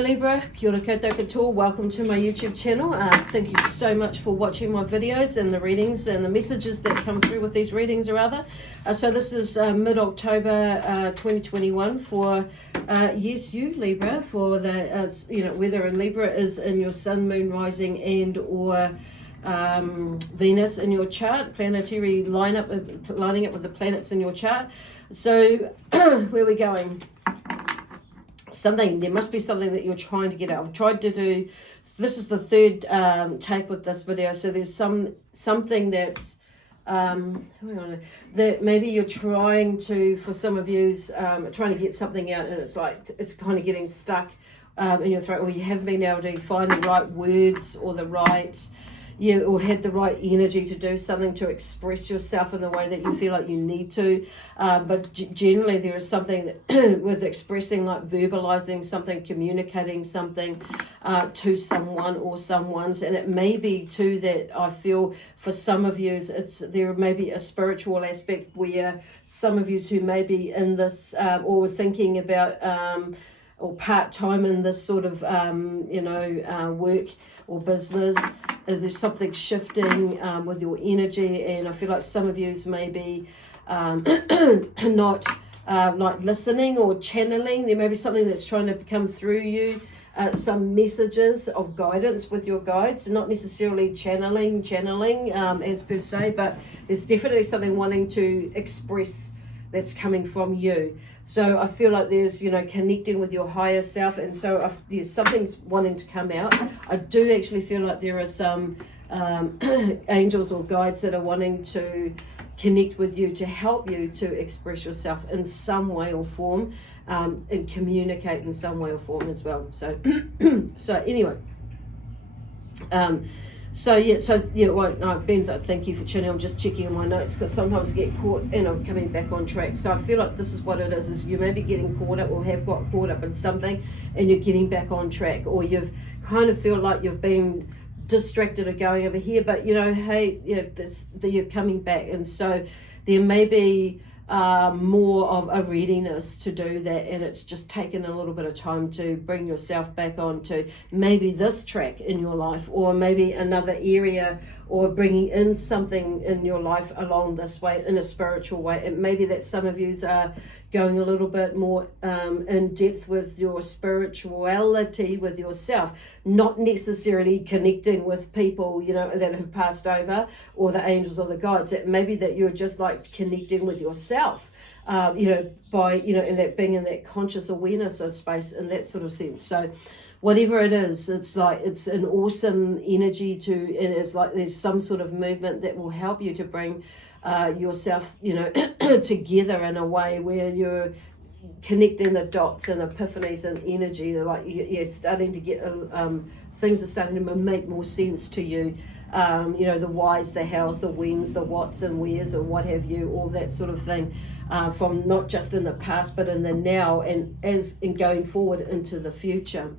Libra, kia ora koutou katoa, welcome to my YouTube channel. Thank you so much for watching my videos and the readings and the messages that come through with these readings rather. So this is mid-October 2021 for, yes, you Libra, for the, whether a Libra is in your sun, moon, rising and or Venus in your chart, planetary lining up with the planets in your chart. So where are we going? There must be something that you're trying to get out. I've tried to do, this is the third take with this video, so there's something that's that maybe you're trying to, for some of you, trying to get something out, and it's like it's kind of getting stuck in your throat, or you haven't been able to find the right words or the right or had the right energy to do something, to express yourself in the way that you feel like you need to. But generally there is something that with expressing, like verbalizing something, communicating something to someone or someone's. And it may be too that I feel for some of you, there may be a spiritual aspect where some of you who may be in this or thinking about or part-time in this sort of, work or business. There's something shifting with your energy, and I feel like some of you may be not like listening or channeling. There may be something that's trying to come through you, some messages of guidance with your guides, not necessarily channeling as per se, but there's definitely something wanting to express that's coming from you. So I feel like there's, connecting with your higher self, and so there's something wanting to come out. I do actually feel like there are some angels or guides that are wanting to connect with you to help you to express yourself in some way or form, and communicate in some way or form as well. So anyway, Ben, thank you for tuning. I'm just checking on my notes because sometimes I get caught and I'm coming back on track. So I feel like this is what it is you may be getting caught up or have got caught up in something and you're getting back on track, or you've kind of feel like you've been distracted or going over here, but you're coming back. And so there may be more of a readiness to do that, and it's just taken a little bit of time to bring yourself back onto maybe this track in your life, or maybe another area, or bringing in something in your life along this way in a spiritual way. It may be that some of you are going a little bit more in depth with your spirituality with yourself, not necessarily connecting with people that have passed over, or the angels or the guides. It may be that you're just like connecting with yourself, by and that being in that conscious awareness of space in that sort of sense. So whatever it is, it's like it's an awesome energy and it's like there's some sort of movement that will help you to bring yourself together in a way where you're connecting the dots and epiphanies and energy, like you're starting to get things are starting to make more sense to you. The whys, the hows, the whens, the whats and wheres, or what have you, all that sort of thing, from not just in the past but in the now, and going forward into the future.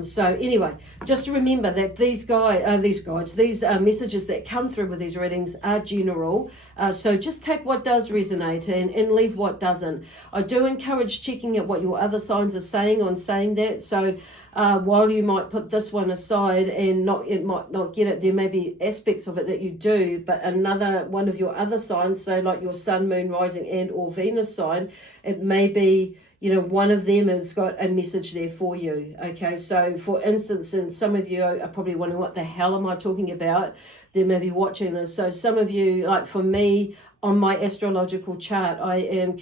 So anyway, just to remember that these messages that come through with these readings are general. So just take what does resonate and leave what doesn't. I do encourage checking at what your other signs are saying on saying that. So while you might put this one aside and it might not get it, there may be aspects of it that you do, but another one of your other signs, so like your sun, moon, rising and or Venus sign, it may be one of them has got a message there for you. Okay, so for instance, and some of you are probably wondering, what the hell am I talking about? They may be watching this. So some of you, like for me, on my astrological chart, I am,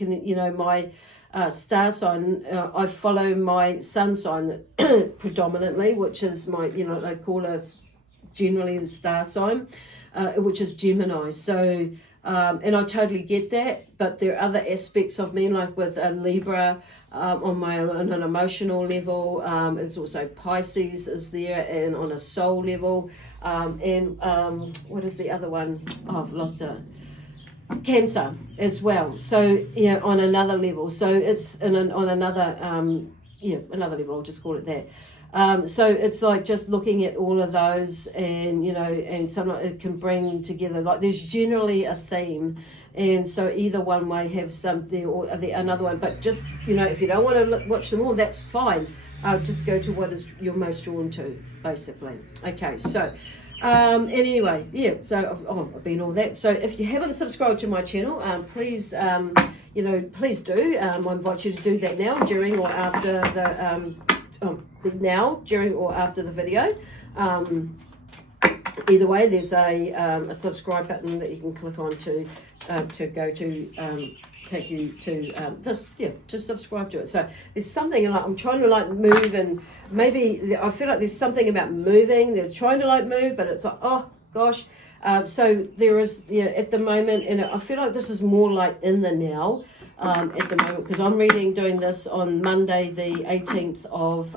my star sign, I follow my sun sign predominantly, which is my, they call us generally the star sign, which is Gemini. So and I totally get that, but there are other aspects of me, like with a Libra on an emotional level. It's also Pisces is there, and on a soul level. And what is the other one? Oh, I've lost it. Cancer as well. So on another level. So it's on another another level. I'll just call it that. So it's like just looking at all of those, and and sometimes it can bring together, like there's generally a theme, and so either one may have something or another one, but just if you don't want to watch them all, that's fine. just go to what is you're most drawn to, basically. Okay, so and anyway, yeah, so I've been all that. So if you haven't subscribed to my channel, please please do. I invite you to do that now, during or after the video. Either way, there's a subscribe button that you can click on to go to take you to to subscribe to it. So there's something like I'm trying to like move, and maybe I feel like there's something about moving. There's trying to like move, but it's like, oh gosh. So there is, at the moment, and I feel like this is more like in the now at the moment, because I'm doing this on Monday, the 18th of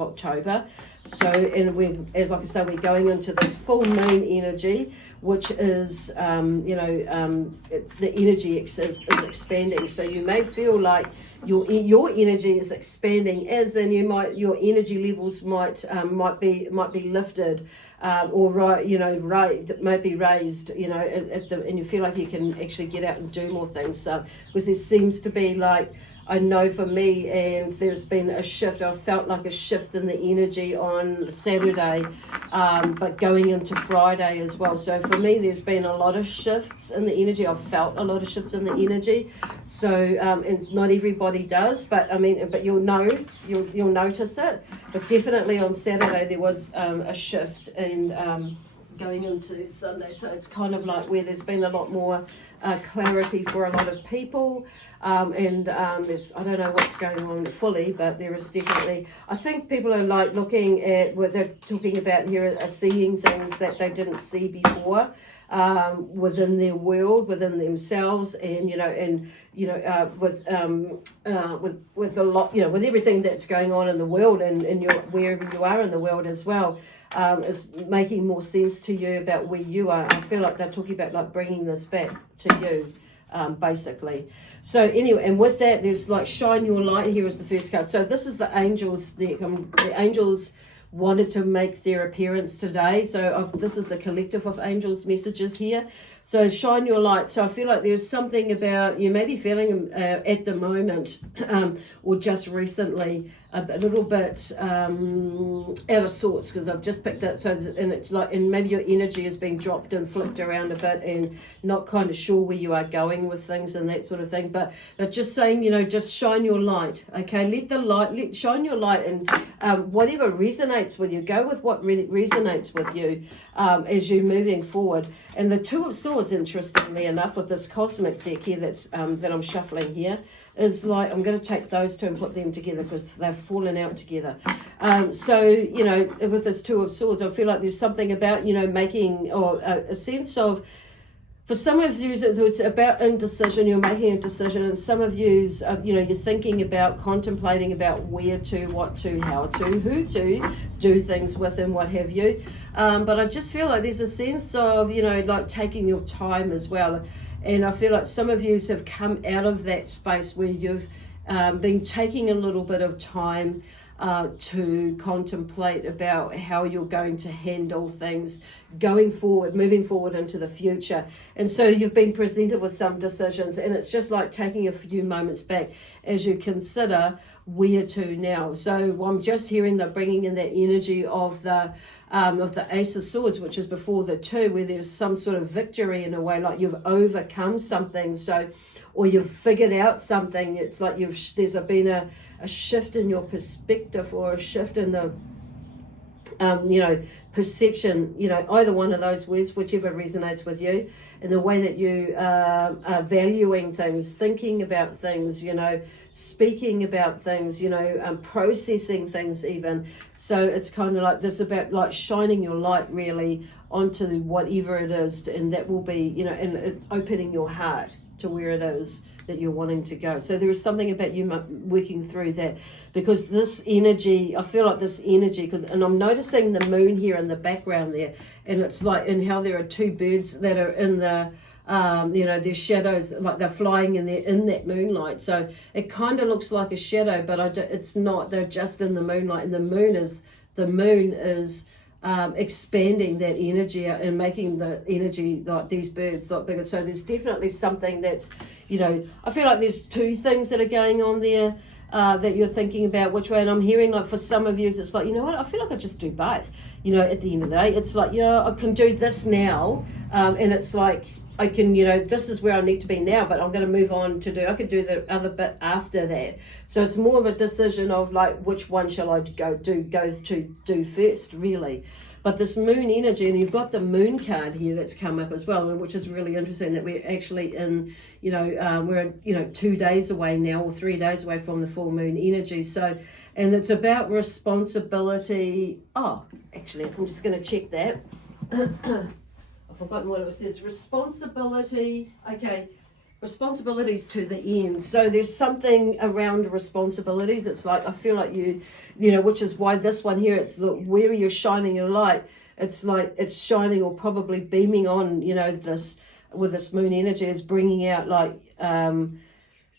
October. So, and as like I say, we're going into this full moon energy, which is, the energy is expanding. So you may feel like your energy is expanding, as in your energy levels might be lifted, or might be raised, and you feel like you can actually get out and do more things. Because there seems to be, like, I know for me, and there's been a shift. I felt like a shift in the energy on Saturday, but going into Friday as well. So for me, there's been a lot of shifts in the energy. I've felt a lot of shifts in the energy. So, and not everybody does, but I mean, but you'll notice it. But definitely on Saturday there was a shift, and going into Sunday. So it's kind of like where there's been a lot more clarity for a lot of people. There's, I don't know what's going on fully, but there is definitely, I think people are like looking at what they're talking about here, are seeing things that they didn't see before, within their world, within themselves, and with a lot, with everything that's going on in the world, and wherever you are in the world as well, is making more sense to you about where you are. I feel like they're talking about like bringing this back to you. Basically. So anyway, and with that, there's like shine your light. Here is the first card. So this is the angels. The angels wanted to make their appearance today. So this is the collective of angels messages here. So shine your light. So I feel like there's something about, you may be feeling at the moment, or just recently, a little bit out of sorts, because I've just picked it. So, and it's like, and maybe your energy is being dropped and flipped around a bit, and not kind of sure where you are going with things and that sort of thing. But just saying, just shine your light. Okay, shine your light, and whatever resonates with you, go with what resonates with you as you're moving forward. And the Two of Swords, interestingly enough, with this cosmic deck here that I'm shuffling here, is like, I'm going to take those two and put them together because they've fallen out together. So, with this Two of Swords, I feel like there's something about, making, or a sense of, for some of you, it's about indecision. You're making a decision, and some of you, you're thinking about, contemplating about where to, what to, how to, who to do things with, and what have you. But I just feel like there's a sense of, like taking your time as well. And I feel like some of you have come out of that space where you've been taking a little bit of time to contemplate about how you're going to handle things going forward, moving forward into the future. And so you've been presented with some decisions, and it's just like taking a few moments back as you consider where to now. So I'm just hearing they're bringing in that energy of the Ace of Swords, which is before the Two, where there's some sort of victory in a way, like you've overcome something. So, or you've figured out something. It's like there's been a shift in your perspective, or a shift in the perception, either one of those words, whichever resonates with you, in the way that you are valuing things, thinking about things, speaking about things, processing things even. So it's kind of like this, about like shining your light really onto whatever it is, and that will be, and opening your heart to where it is that you're wanting to go. So there is something about you working through that, because this energy, I feel like this energy, and I'm noticing the moon here in the background there, and it's like, and how there are two birds that are in the their shadows, like they're flying in there in that moonlight. So it kind of looks like a shadow, but it's not. They're just in the moonlight, and the moon is expanding that energy and making the energy, like these birds, a lot bigger. So there's definitely something that's, I feel like there's two things that are going on there. that you're thinking about which way. And I'm hearing like for some of you, it's like, you know what, I feel like I just do both. You know, at the end of the day, it's like, you know, I can do this now, and it's like, I can, you know, this is where I need to be now, but I'm going to move on I could do the other bit after that. So it's more of a decision of like, which one shall I go to do first, really. But this moon energy, and you've got the moon card here that's come up as well, which is really interesting that we're actually in, you know, we're, you know, 2 days away now, or 3 days away from the full moon energy. So, and it's about responsibility. Oh, actually, I'm just going to check that. I've forgotten what it says. Responsibility. Okay. Responsibilities to the end. So there's something around responsibilities. It's like, I feel like you know, which is why this one here, it's the where you're shining your light. It's like it's shining or probably beaming on, you know, this with this moon energy is bringing out like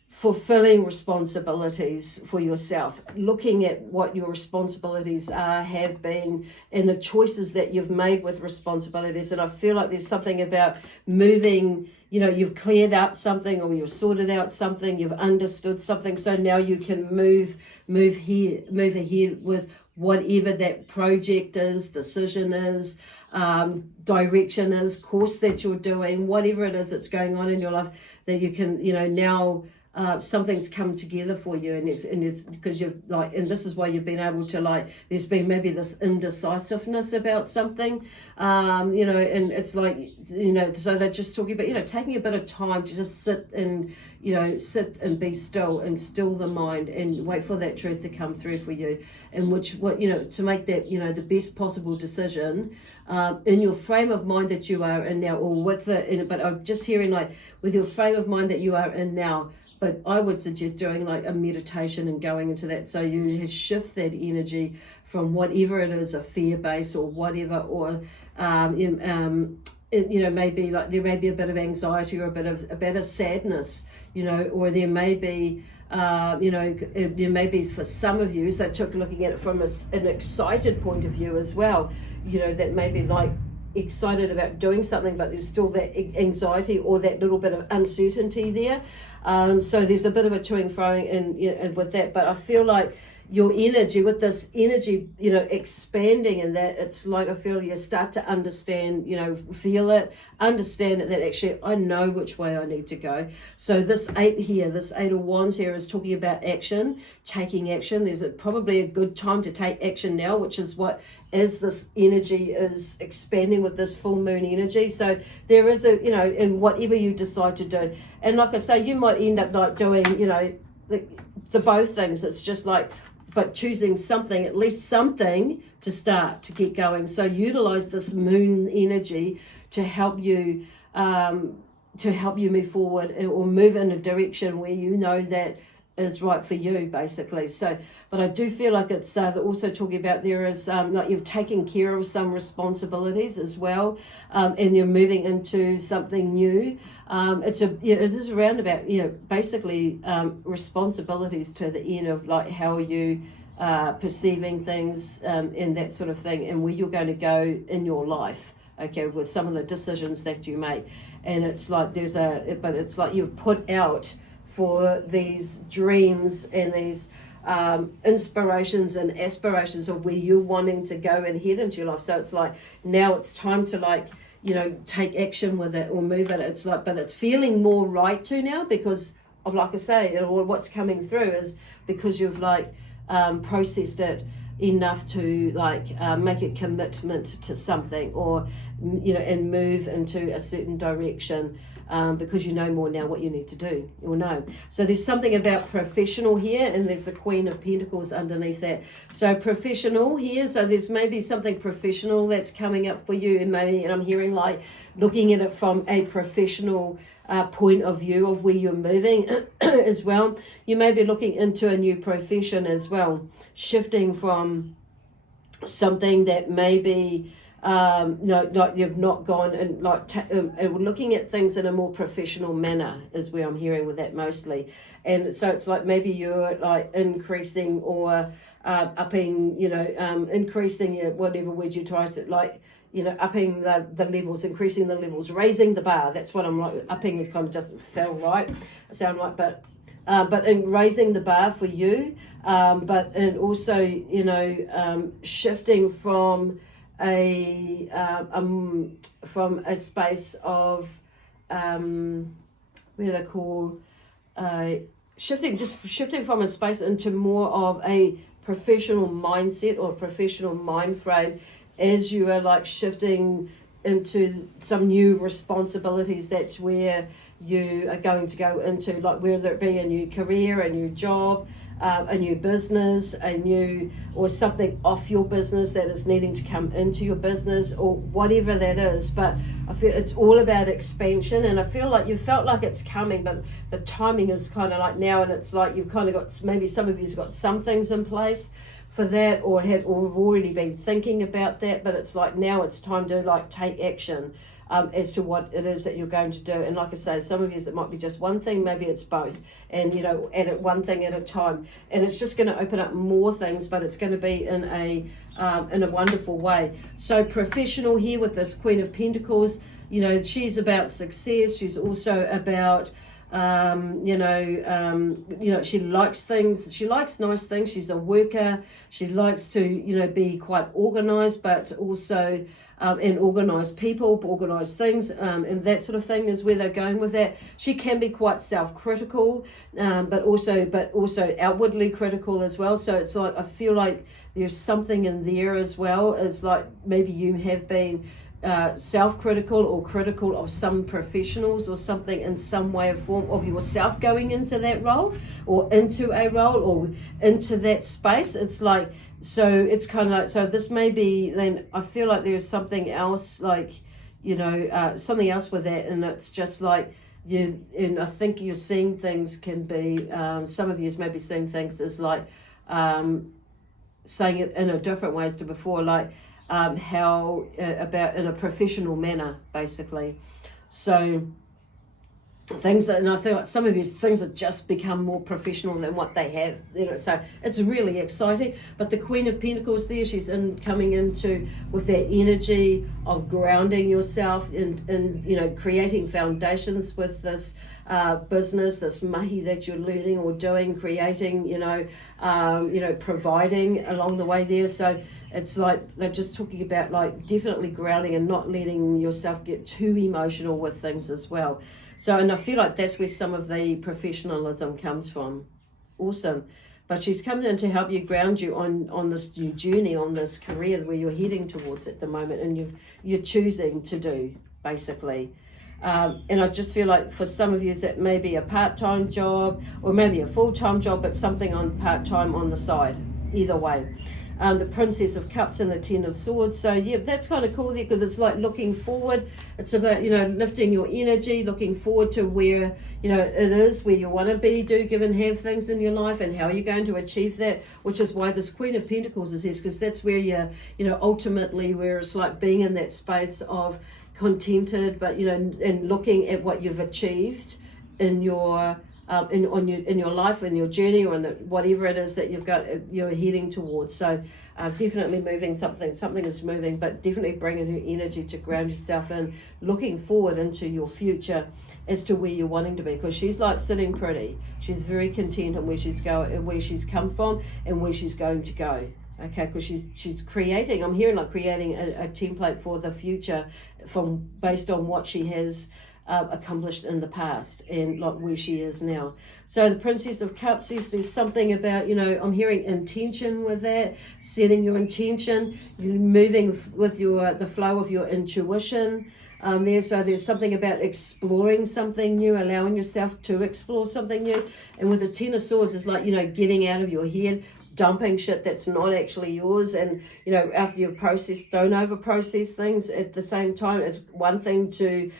fulfilling responsibilities for yourself, looking at what your responsibilities are, have been, and the choices that you've made with responsibilities. And I feel like there's something about moving, you know, you've cleared up something, or you've sorted out something, you've understood something, so now you can move ahead with whatever that project is, decision is, direction is, course that you're doing, whatever it is that's going on in your life, that you can, you know, now something's come together for you, and it's because you've like, and this is why you've been able to like, there's been maybe this indecisiveness about something, you know, and it's like, you know, so they're just talking about, you know, taking a bit of time to just sit and be still and still the mind and wait for that truth to come through for you, and what you know, to make that, you know, the best possible decision in your frame of mind that you are in now, or with but I'm just hearing like with your frame of mind that you are in now. But I would suggest doing like a meditation and going into that, so you shift that energy from whatever it is, a fear base or whatever, or you know, maybe like there may be a bit of anxiety or a bit of sadness, you know, or there may be you know, there may be for some of you that took looking at it from an excited point of view as well, you know, that may be like excited about doing something, but there's still that anxiety or that little bit of uncertainty there. So there's a bit of a to and fro and, you know, with that, but I feel like your energy, with this energy, you know, expanding, and that it's like, I feel you start to understand, you know, feel it, understand it, that actually I know which way I need to go. So this 8 here, this 8 of Wands here is talking about action, taking action. There's probably a good time to take action now, which is what, as this energy is expanding with this full moon energy. So there is a, you know, in whatever you decide to do. And like I say, you might end up like doing, you know, the both things. It's just like, but choosing something, at least something to start, to get going. So utilize this moon energy to help you move forward, or move in a direction where you know that is right for you, basically. So, but I do feel like it's also talking about there is like you've taken care of some responsibilities as well, and you're moving into something new. It is around about, you know, basically responsibilities to the end of like how you perceiving things, and that sort of thing, and where you're going to go in your life, okay, with some of the decisions that you make. And it's like but it's like you've put out for these dreams and these inspirations and aspirations of where you're wanting to go and head into your life. So it's like now it's time to like, you know, take action with it or move it. It's like, but it's feeling more right to now because of, like I say, or what's coming through is because you've like processed it enough to like make a commitment to something, or, you know, and move into a certain direction, because you know more now what you need to do, or know. So there's something about professional here, and there's the Queen of Pentacles underneath that. So professional here, so there's maybe something professional that's coming up for you, and I'm hearing like looking at it from a professional point of view of where you're moving as well. You may be looking into a new profession as well, shifting from something that maybe you've not gone and like looking at things in a more professional manner is where I'm hearing with that mostly. And so it's like maybe you're like increasing or upping, you know, increasing your whatever word you try to, like, you know, upping the levels, increasing the levels, raising the bar. That's what I'm like. Upping is kind of just felt right, sound right, but but in raising the bar for you, but and also, you know, shifting from a space of what do they call, shifting from a space into more of a professional mindset or professional mind frame, as you are like shifting into some new responsibilities. That's where you are going to go into, like whether it be a new career, a new job, a new business, or something off your business that is needing to come into your business, or whatever that is. But I feel it's all about expansion, and I feel like you felt like it's coming, but the timing is kind of like now, and it's like you've kind of got, maybe some of you's got some things in place for that, or have already been thinking about that, but it's like now it's time to like take action as to what it is that you're going to do. And like I say, some of you it might be just one thing, maybe it's both, and you know, one thing at a time, and it's just going to open up more things, but it's going to be in a wonderful way. So professional here with this Queen of Pentacles, you know, she's about success. She's also about you know, she likes things, she likes nice things. She's a worker. She likes to, you know, be quite organized, but also and organize people, organize things, and that sort of thing is where they're going with that. She can be quite self-critical, but also outwardly critical as well. So it's like, I feel like there's something in there as well. It's like maybe you have been self-critical or critical of some professionals or something in some way or form of yourself going into that role or into a role or into that space. It's like, so it's kind of like, so this may be, then I feel like there's something else, like, you know, something else with that, and it's just like you, and I think you're seeing things can be, some of you may be seeing things as like saying it in a different ways to before, like how about in a professional manner, basically. So things, and I feel like some of you things have just become more professional than what they have, you know, so it's really exciting. But the Queen of Pentacles there, she's coming into with that energy of grounding yourself and you know, creating foundations with this business, this mahi that you're learning or doing, creating, you know, providing along the way there. So it's like they're just talking about like definitely grounding and not letting yourself get too emotional with things as well. So, and I feel like that's where some of the professionalism comes from. Awesome. But she's come in to help you, ground you on this new journey, on this career where you're heading towards at the moment, and you're choosing to do, basically. And I just feel like for some of you that may be a part-time job or maybe a full-time job, but something on part-time on the side, either way. The Princess of Cups and the Ten of Swords. So yeah, that's kind of cool there, because it's like looking forward. It's about, you know, lifting your energy, looking forward to where, you know, it is, where you want to be, do, give and have things in your life, and how you're going to achieve that, which is why this Queen of Pentacles is here, because that's where you're, you know, ultimately where it's like being in that space of contented, but, you know, and looking at what you've achieved in your in your life, in your journey, or in whatever it is that you're heading towards. So definitely moving, something is moving, but definitely bringing her energy to ground yourself in, looking forward into your future as to where you're wanting to be, because she's like sitting pretty. She's very content on where she's going and where she's come from and where she's going to go. Okay, because she's creating, I'm hearing like creating a template for the future based on what she has accomplished in the past and like where she is now. So the Princess of Cups says there's something about, you know, I'm hearing intention with that, setting your intention, moving with the flow of your intuition there. So there's something about exploring something new, allowing yourself to explore something new. And with the Ten of Swords, it's like, you know, getting out of your head, dumping shit that's not actually yours. And, you know, after you've processed, don't over process things at the same time. It's one thing to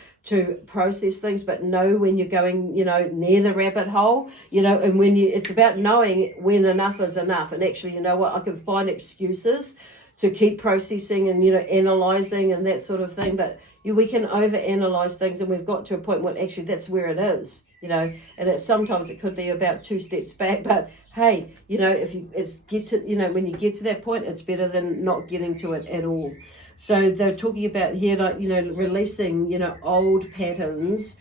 process things, but know when you're going, you know, near the rabbit hole, you know, and it's about knowing when enough is enough. And actually, you know what, I can find excuses to keep processing and, you know, analyzing and that sort of thing, but we can over-analyze things, and we've got to a point where actually that's where it is, you know, and sometimes it could be about 2 steps back, but hey, you know, when you get to that point, it's better than not getting to it at all. So they're talking about here, like, you know, releasing, you know, old patterns,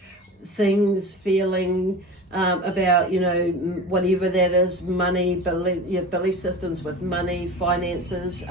things, feeling, about, you know, whatever that is, money, your belief systems with money, finances,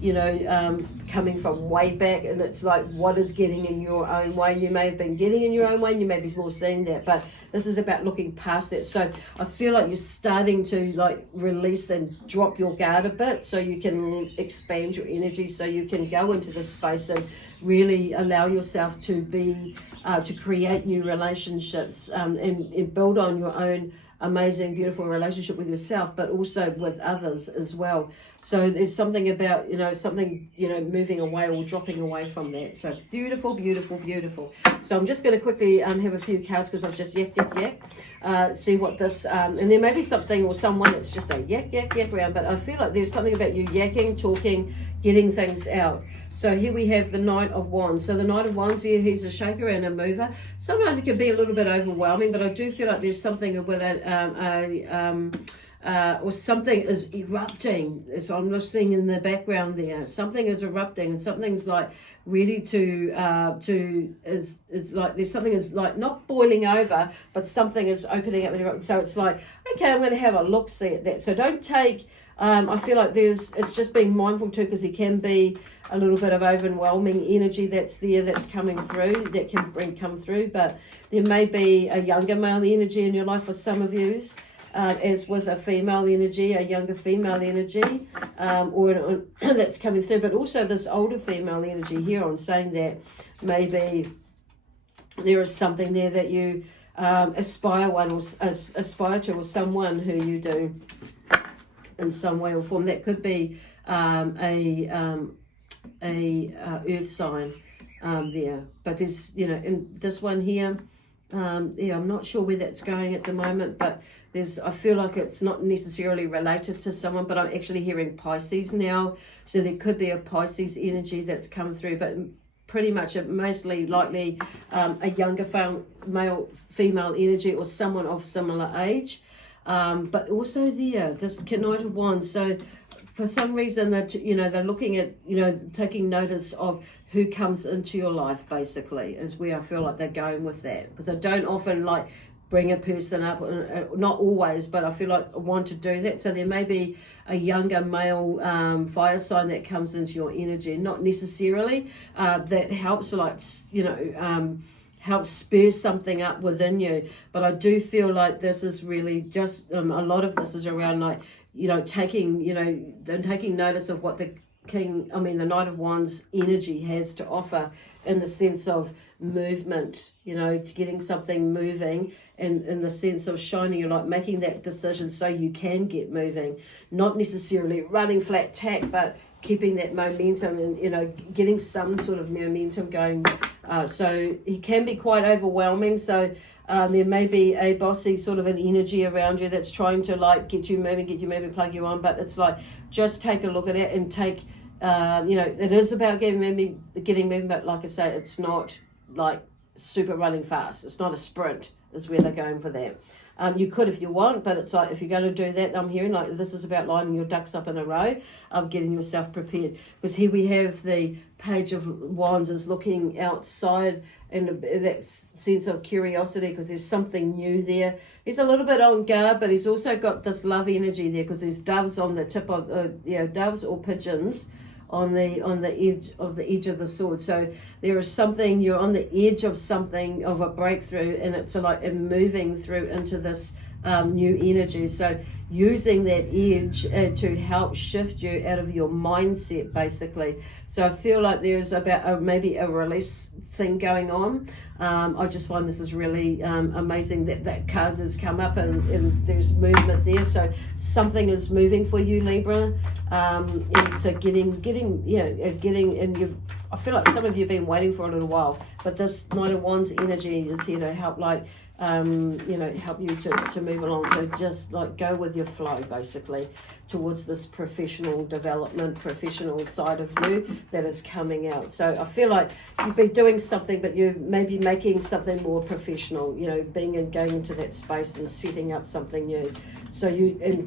you know, coming from way back, and it's like, what is getting in your own way? You may have been getting in your own way, and you may be more seeing that, but this is about looking past that. So I feel like you're starting to like release and drop your guard a bit, so you can expand your energy, so you can go into this space and really allow yourself to be, to create new relationships, and build on your own amazing, beautiful relationship with yourself, but also with others as well. So there's something about, you know, something, you know, moving away or dropping away from that. So beautiful, beautiful, beautiful. So I'm just going to quickly have a few cards, because I've just yak, see what this, and there may be something or someone that's just a yak around, but I feel like there's something about you yakking, talking, getting things out. So here we have the Knight of Wands. So the Knight of Wands here, he's a shaker and a mover. Sometimes it can be a little bit overwhelming, but I do feel like there's something with it, or something is erupting. So I'm listening in the background there. Something is erupting, and something's like ready is like, there's something is like not boiling over, but something is opening up and erupting. So it's like, okay, I'm going to have a look, see at that. So don't take, I feel like it's just being mindful too, because there can be a little bit of overwhelming energy that's there, that's coming through, that can come through. But there may be a younger male energy in your life for some of you, as with a female energy, a younger female energy, or that's coming through. But also this older female energy here, on saying that maybe there is something there that you aspire to, or someone who you do in some way or form. That could be a earth sign there. But there's, you know, in this one here, yeah, I'm not sure where that's going at the moment, but I feel like it's not necessarily related to someone, but I'm actually hearing Pisces now. So there could be a Pisces energy that's come through, but pretty much mostly likely a younger female energy, or someone of similar age. But also this Knight of Wands. So for some reason they're looking at, taking notice of who comes into your life, basically, is where I feel like they're going with that, because they don't often like bring a person up, not always, but I feel like I want to do that. So there may be a younger male fire sign that comes into your energy, not necessarily that helps, like, helps spur something up within you. But I do feel like this is really just a lot of this is around, like, taking notice of what the Knight of Wands energy has to offer, in the sense of movement, getting something moving, and in the sense of shining your light, making that decision so you can get moving, not necessarily running flat tack, but keeping that momentum and, getting some sort of momentum going. So it can be quite overwhelming. So there may be a bossy sort of an energy around you that's trying to like get you moving, plug you on. But it's like, just take a look at it and take, it is about getting moving. But like I say, it's not like super running fast. It's not a sprint, is where they're going for that. You could if you want, but it's like, if you're going to do that, I'm hearing like this is about lining your ducks up in a row, getting yourself prepared. Because here we have the Page of Wands is looking outside, and that sense of curiosity, because there's something new there. He's a little bit on guard, but he's also got this love energy there, because there's doves on the tip of, doves or pigeons on the edge of the sword. So there is something, you're on the edge of something, of a breakthrough, and it's like moving through into this new energy. So using that edge to help shift you out of your mindset, basically. So I feel like there's about maybe a release thing going on. I just find this is really amazing that card has come up, and there's movement there. So something is moving for you, Libra. And so getting, and you, I feel like some of you have been waiting for a little while, but this Knight of Wands energy is here to help, like, help you to move along. So just like go with your flow, basically, towards this professional development, professional side of you that is coming out. So I feel like you've been doing something, but you may be making something more professional, going into that space and setting up something new. So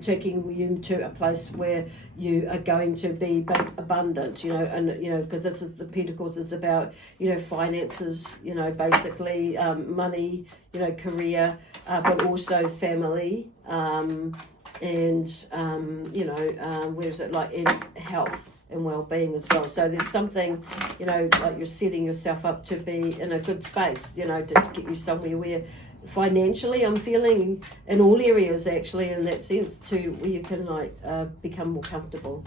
taking you to a place where you are going to be abundant, because this is the Pentacles is about, you know, finances, you know, basically money, you know, career, but also family, and you know, where is it, like in health and well-being as well. So there's something, you know, like you're setting yourself up to be in a good space, you know, to get you somewhere where financially I'm feeling in all areas actually, in that sense, to where you can like become more comfortable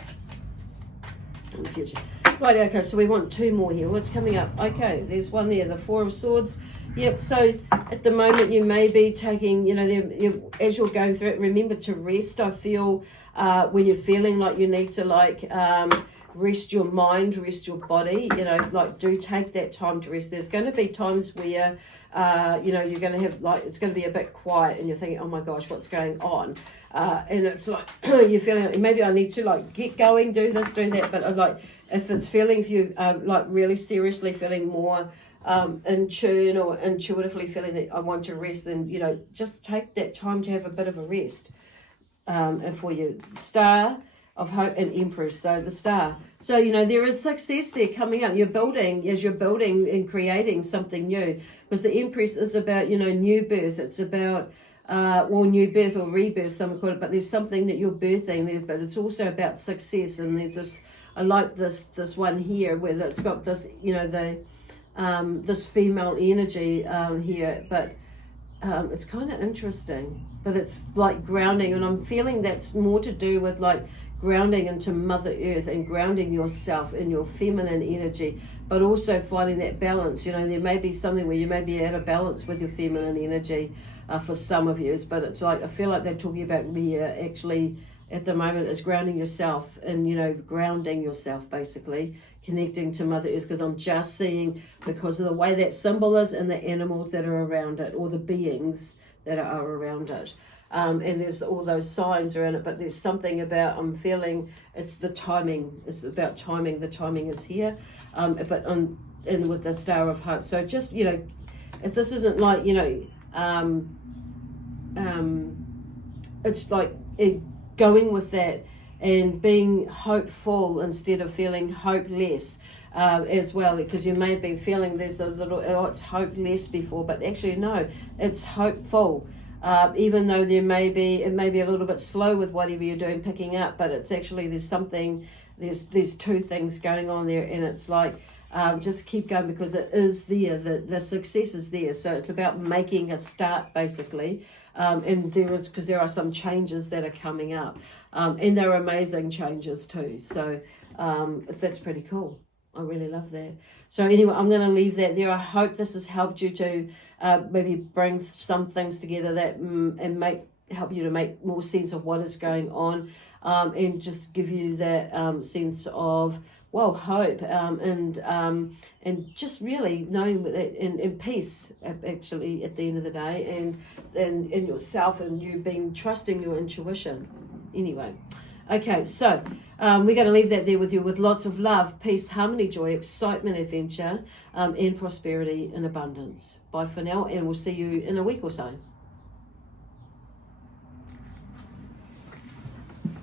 in the future. Right, okay, so we want 2 more here. What's coming up? Okay, there's one there, the 4 of Swords. Yep, so at the moment you may be taking, you know, as you're going through it, remember to rest. I feel when you're feeling like you need to like rest your mind, rest your body, you know, like do take that time to rest. There's going to be times where, you know, you're going to have like, it's going to be a bit quiet and you're thinking, oh my gosh, what's going on? And it's like, you're feeling like, maybe I need to like get going, do this, do that. But like, if it's feeling, if you like really seriously feeling more in tune or intuitively feeling that I want to rest, then, you know, just take that time to have a bit of a rest. And for you, Star of Hope and Empress. So the Star. So, you know, there is success there coming up. You're building, as you're building and creating something new. Because the Empress is about, you know, new birth. It's about, well, new birth or rebirth, some would call it. But there's something that you're birthing there. But it's also about success. And there's this, I like this one here where it's got this, you know, the this female energy here. But it's kind of interesting. But it's like grounding. And I'm feeling that's more to do with like grounding into Mother Earth and grounding yourself in your feminine energy, but also finding that balance. You know, there may be something where you may be out of balance with your feminine energy for some of you, but it's like, I feel like they're talking about me actually at the moment is grounding yourself and, you know, grounding yourself, basically connecting to Mother Earth, because I'm just seeing, because of the way that symbol is and the animals that are around it, or the beings that are around it. And there's all those signs around it, but there's something about, I'm feeling it's the timing. It's about timing. The timing is here, but and with the Star of Hope. So just, you know, if this isn't like, you know, it's like going with that and being hopeful instead of feeling hopeless. As well, because you may be feeling there's a little, oh, it's hopeless before, but actually no, it's hopeful. Even though it may be a little bit slow with whatever you're doing picking up, but it's actually, there's something, there's 2 things going on there, and it's like, just keep going, because it is there, the success is there. So it's about making a start, basically, and because there are some changes that are coming up, and they're amazing changes too. So that's pretty cool. I really love that. So anyway, I'm going to leave that there. I hope this has helped you to maybe bring some things together that and help you to make more sense of what is going on, and just give you that sense of, well, hope, and just really knowing that and peace, actually, at the end of the day, and in yourself, and you being trusting your intuition. Anyway. Okay, so we're going to leave that there with you, with lots of love, peace, harmony, joy, excitement, adventure, and prosperity and abundance. Bye for now, and we'll see you in a week or so.